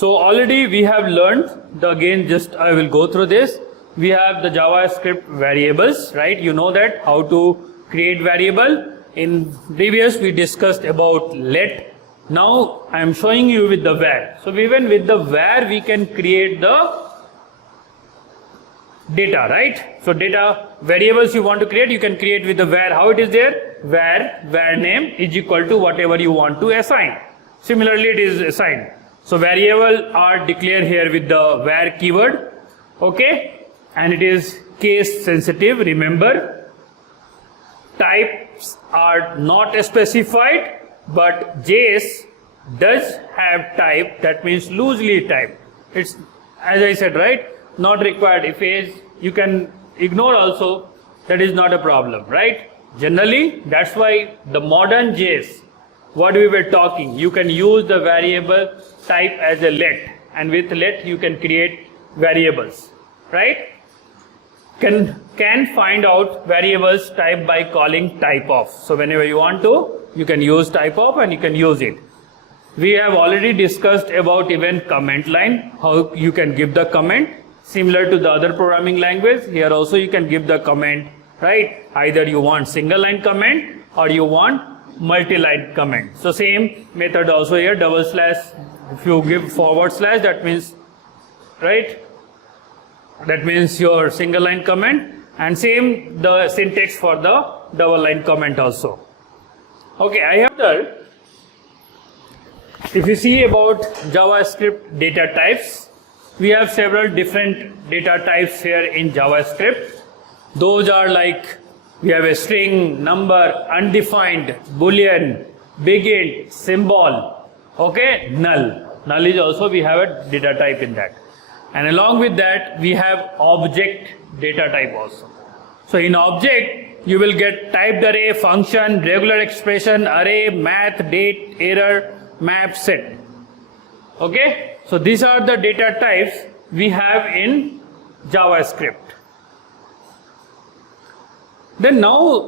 So already we have learned again, just I will go through this. We have the JavaScript variables, right? You know that how to create variable. In previous we discussed about let. Now I am showing you with the var. So even with the var we can create the data, right? So data variables you want to create, you can create with the var. How it is there? Var name is equal to whatever you want to assign. Similarly it is assigned. So variable are declared here with the var keyword, okay, and it is case sensitive. Remember, types are not specified, but JS does have type, that means loosely typed. It's, as I said, right, not required. If it is, you can ignore also, that is not a problem, right? Generally, that's why the modern JS, what we were talking, you can use the variable type as a let, and with let you can create variables, right? Can find out variables type by calling type of. So whenever you want to, you can use type of and you can use it. We have already discussed about even comment line, how you can give the comment. Similar to the other programming language, here also you can give the comment, right? Either you want single line comment or you want multi-line comment. So same method also here, double slash, if you give forward slash, that means, right, that means your single line comment, and same the syntax for the double line comment also. Okay, I have done. If you see about JavaScript data types, we have several different data types here in JavaScript. Those are like, we have a string, number, undefined, boolean, big int, symbol, okay, null. Null is also, we have a data type in that. And along with that, we have object data type also. So in object, you will get typed array, function, regular expression, array, math, date, error, map, set. Okay? So these are the data types we have in JavaScript. Then now